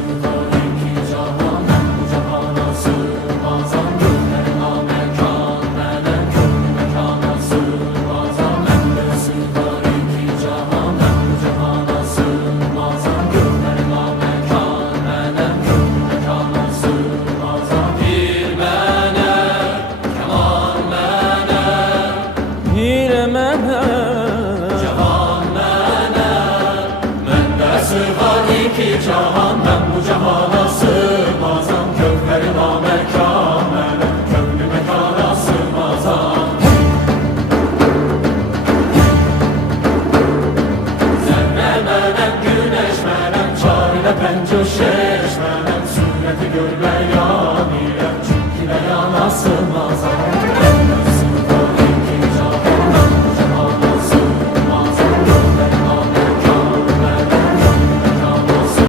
sığar iki cahan, ben bu cahana sığmazam. Gönlüme mekan, melek gönlü mekana sığmazam. Bende sığar iki cahan, ben bu cahana sığmazam. Gönlüme mekan, melek gönlü mekana sığmazam. Bir melek, keman melek, bir melek, cahan melek. Bende sığar iki cahan, ben bu cahana sığmazam. Gönlüme mekan, melek gönlü mekana sığmazam. Zerre melek, güneş melek, çare pençe şeş melek, sureti gör beyan ile.